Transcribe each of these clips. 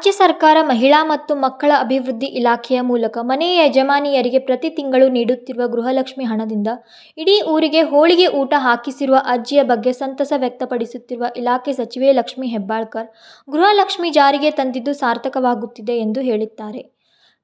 ರಾಜ್ಯ ಸರ್ಕಾರ ಮಹಿಳಾ ಮತ್ತು ಮಕ್ಕಳ ಅಭಿವೃದ್ಧಿ ಇಲಾಖೆಯ ಮೂಲಕ ಮನೆಯ ಯಜಮಾನಿಯರಿಗೆ ಪ್ರತಿ ತಿಂಗಳು ನೀಡುತ್ತಿರುವ ಗೃಹಲಕ್ಷ್ಮಿ ಹಣದಿಂದ ಇಡೀ ಊರಿಗೆ ಹೋಳಿಗೆ ಊಟ ಹಾಕಿಸಿರುವ ಅಜ್ಜಿಯ ಬಗ್ಗೆ ಸಂತಸ ವ್ಯಕ್ತಪಡಿಸುತ್ತಿರುವ ಇಲಾಖೆ ಸಚಿವೆ ಲಕ್ಷ್ಮಿ ಹೆಬ್ಬಾಳ್ಕರ್ ಗೃಹಲಕ್ಷ್ಮಿ ಜಾರಿಗೆ ತಂದಿದ್ದು ಸಾರ್ಥಕವಾಗುತ್ತಿದೆ ಎಂದು ಹೇಳಿದ್ದಾರೆ.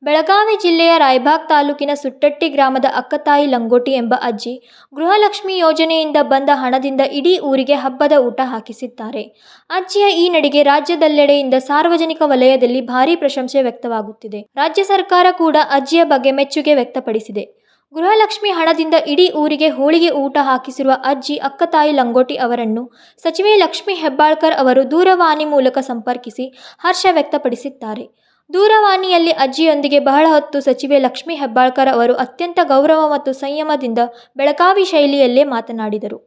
ಬೆಳಗಾವಿ ಜಿಲ್ಲೆಯ ರಾಯಬಾಗ್ ತಾಲೂಕಿನ ಸುಟ್ಟಟ್ಟಿ ಗ್ರಾಮದ ಅಕ್ಕತಾಯಿ ಲಂಗೋಟಿ ಎಂಬ ಅಜ್ಜಿ ಗೃಹಲಕ್ಷ್ಮಿ ಯೋಜನೆಯಿಂದ ಬಂದ ಹಣದಿಂದ ಇಡೀ ಊರಿಗೆ ಹಬ್ಬದ ಊಟ ಹಾಕಿಸಿದ್ದಾರೆ. ಅಜ್ಜಿಯ ಈ ನಡೆಗೆ ರಾಜ್ಯದೆಲ್ಲೆಡೆಯಿಂದ ಸಾರ್ವಜನಿಕ ವಲಯದಲ್ಲಿ ಭಾರೀ ಪ್ರಶಂಸೆ ವ್ಯಕ್ತವಾಗುತ್ತಿದೆ. ರಾಜ್ಯ ಸರ್ಕಾರ ಕೂಡ ಅಜ್ಜಿಯ ಬಗ್ಗೆ ಮೆಚ್ಚುಗೆ ವ್ಯಕ್ತಪಡಿಸಿದೆ. ಗೃಹಲಕ್ಷ್ಮಿ ಹಣದಿಂದ ಇಡೀ ಊರಿಗೆ ಹೋಳಿಗೆ ಊಟ ಹಾಕಿಸಿರುವ ಅಜ್ಜಿ ಅಕ್ಕತಾಯಿ ಲಂಗೋಟಿ ಅವರನ್ನು ಸಚಿವೆ ಲಕ್ಷ್ಮಿ ಹೆಬ್ಬಾಳ್ಕರ್ ಅವರು ದೂರವಾಣಿ ಮೂಲಕ ಸಂಪರ್ಕಿಸಿ ಹರ್ಷ ವ್ಯಕ್ತಪಡಿಸಿದ್ದಾರೆ. ದೂರವಾಣಿಯಲ್ಲಿ ಅಜ್ಜಿಯೊಂದಿಗೆ ಬಹಳ ಹೊತ್ತು ಸಚಿವೆ ಲಕ್ಷ್ಮೀ ಹೆಬ್ಬಾಳ್ಕರ್ ಅವರು ಅತ್ಯಂತ ಗೌರವ ಮತ್ತು ಸಂಯಮದಿಂದ ಬೆಳಗಾವಿ ಶೈಲಿಯಲ್ಲೇ ಮಾತನಾಡಿದರು.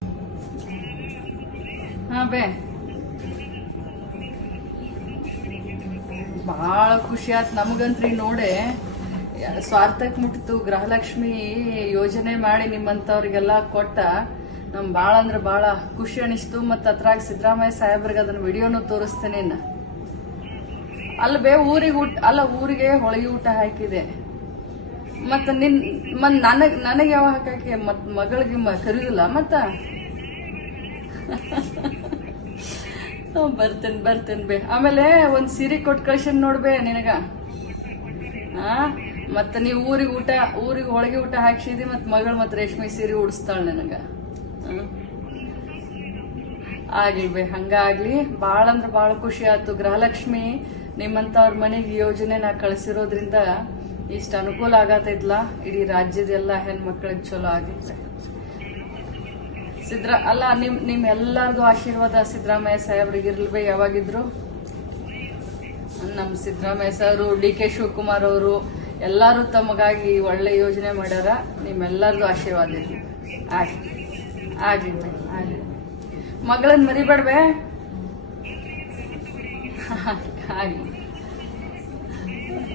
ಭಾಳ ಖುಷಿ ಆಯ್ತು ನಮಗಂತ್ರಿ ನೋಡೆ. ಸ್ವಾರ್ಥಕ್ಕೆ ಮುಟ್ಟಿತು, ಗೃಹಲಕ್ಷ್ಮಿ ಯೋಜನೆ ಮಾಡಿ ನಿಮ್ಮಂಥವ್ರಿಗೆಲ್ಲ ಕೊಟ್ಟ. ನಮ್ಗೆ ಭಾಳ ಅಂದ್ರೆ ಭಾಳ ಖುಷಿ ಅನಿಸ್ತು, ಮತ್ತು ಅದ್ರಾಗ ಸಿದ್ದರಾಮಯ್ಯ ಸಾಹೇಬ್ರಿಗೆ ಅದನ್ನು ವಿಡಿಯೋನು ತೋರಿಸ್ತೇನೆ. ಅಲ್ಲ ಬೇ, ಊರಿಗೆ ಊಟ, ಅಲ್ಲ ಊರಿಗೆ ಹೋಳಿಗೆ ಊಟ ಹಾಕಿದೆ. ಮತ್ತ ನಿನ್ ಮತ್ ನನಗ್, ನನಗೆ ಯಾವ ಹಾಕಾಕಿ ಮತ್ ಮಗಳಿಗೆ ಕರೀದಿಲ್ಲ ಮತ್ತ? ಬರ್ತೇನೆ ಬರ್ತೇನೆ ಬೇ. ಆಮೇಲೆ ಒಂದ್ ಸೀರೆ ಕೊಟ್ಟು ಕಳ್ಸನ್ ನೋಡ್ಬೇ ನಿನಗ. ಮತ್ತ ನೀವು ಊರಿಗೆ ಊಟ, ಊರಿಗೆ ಹೋಳಿಗೆ ಊಟ ಹಾಕ್ಸಿದಿ ಮತ್ ಮಗಳು ಮತ್ ರೇಷ್ಮೆ ಸೀರೆ ಉಡಿಸ್ತಾಳ ನನಗ. ಆಗ್ಲಿ ಬೇ, ಹಂಗಾಗ್ಲಿ. ಭಾಳ ಅಂದ್ರೆ ಭಾಳ ಖುಷಿ ಆಯ್ತು. ಗೃಹಲಕ್ಷ್ಮಿ ನಿಮ್ಮಂತವ್ರ ಮನೆಗೆ ಯೋಜನೆ ನಾ ಕಳಿಸಿರೋದ್ರಿಂದ ಇಷ್ಟ ಅನುಕೂಲ ಆಗತೈತ್ಲ? ಇಡೀ ರಾಜ್ಯದೆಲ್ಲ ಹೆಣ್ಮಕ್ಳಿಗೆ ಚಲೋ ಆಗಿತ್ತು ಸಿದ್ರ, ಅಲ್ಲ, ನಿಮ್ ನಿಮ್ ಎಲ್ಲಾರ್ದು ಆಶೀರ್ವಾದ ಸಿದ್ದರಾಮಯ್ಯ ಸಾಹೇಬ್ರಿಗೆ ಇರ್ಲಿ ಯಾವಾಗಿದ್ರು? ನಮ್ಮ Siddaramaiah sir D K Shivakumar ಅವರು ಎಲ್ಲಾರು ತಮಗಾಗಿ ಒಳ್ಳೆ ಯೋಜನೆ ಮಾಡ್ಯಾರ. ನಿಮ್ಮೆಲ್ಲರಿಗೂ ಆಶೀರ್ವಾದ ಇರ್ಲಿ. ಆಗ್ಲಿ ಆಗ್ಲಿ ಆಗ್ಲಿ. ಮಗಳನ್ನ ಮರಿಬೇಡ್ಬೇ ಆಗ್ಲಿ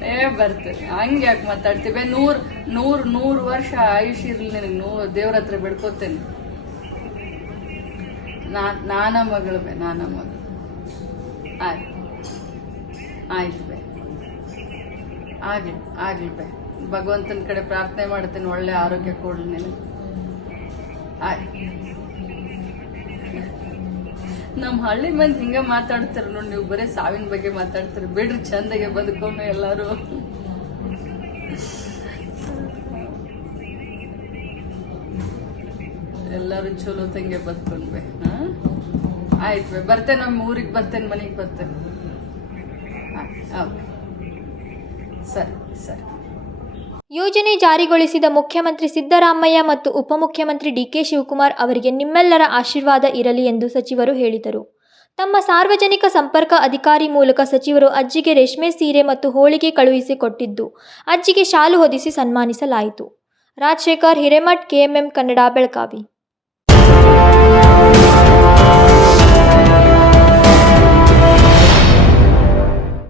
ಏ, ಬರ್ತದೆ. ಹಂಗೆ ಯಾಕೆ ಮಾತಾಡ್ತೀವಿ? ನೂರ್ ನೂರ್ ನೂರ್ ವರ್ಷ ಆಯುಷ್ ಇರ್ಲಿ ನಿನಗೆ. ನೂ ದೇವ್ರ ಹತ್ರ ಬಿಡ್ಕೋತೇನೆ. ನಾ, ನಾನ ಮಗಳು ಬೇ, ನಾನ ಮಗಳು. ಆಯ್ತು. ಆಯ್ತು ಬೇ. ಆಗ್ಲಿ ಆಗ್ಲಿ ಬೇ. ಭಗವಂತನ ಕಡೆ ಪ್ರಾರ್ಥನೆ ಮಾಡ್ತೇನೆ. ಒಳ್ಳೆ ಆರೋಗ್ಯ ಕೊಡ್ಲಿ ನಿನಗೆ. ಆಯ್ತು ನಮ್ಮ ಹಳ್ಳಿ ಮಂದಿ ಹಿಂಗೆ ಮಾತಾಡ್ತಾರ ನೋಡಿ, ನೀವು ಬರೀ ಸಾವಿನ ಬಗ್ಗೆ ಮಾತಾಡ್ತೀರಿ. ಬಿಡ್ರಿ, ಚಂದಗೆ ಬದುಕೋಣ ಎಲ್ಲರೂ. ಎಲ್ಲರೂ ಚಲೋ ತಂಗೆ ಬದುಕೊಂಡ್ಬೆ ಹಾ? ಆಯ್ತು ಬೇ, ಬರ್ತೇನೆ ನಮ್ಮ ಊರಿಗೆ ಬರ್ತೇನೆ, ಮನೆಗೆ ಬರ್ತೇನೆ. ಸರಿ ಸರಿ. ಯೋಜನೆ ಜಾರಿಗೊಳಿಸಿದ ಮುಖ್ಯಮಂತ್ರಿ ಸಿದ್ದರಾಮಯ್ಯ ಮತ್ತು ಉಪಮುಖ್ಯಮಂತ್ರಿ ಡಿಕೆ ಶಿವಕುಮಾರ್ ಅವರಿಗೆ ನಿಮ್ಮೆಲ್ಲರ ಆಶೀರ್ವಾದ ಇರಲಿ ಎಂದು ಸಚಿವರು ಹೇಳಿದರು. ತಮ್ಮ ಸಾರ್ವಜನಿಕ ಸಂಪರ್ಕ ಅಧಿಕಾರಿ ಮೂಲಕ ಸಚಿವರು ಅಜ್ಜಿಗೆ ರೇಷ್ಮೆ ಸೀರೆ ಮತ್ತು ಹೋಳಿಗೆ ಕಳುಹಿಸಿಕೊಟ್ಟಿದ್ದು, ಅಜ್ಜಿಗೆ ಶಾಲು ಹೊದಿಸಿ ಸನ್ಮಾನಿಸಲಾಯಿತು. ರಾಜಶೇಖರ್ ಹಿರೇಮಠ್ ಕೆಎಂಎಂ ಕನ್ನಡ, ಬೆಳಗಾವಿ.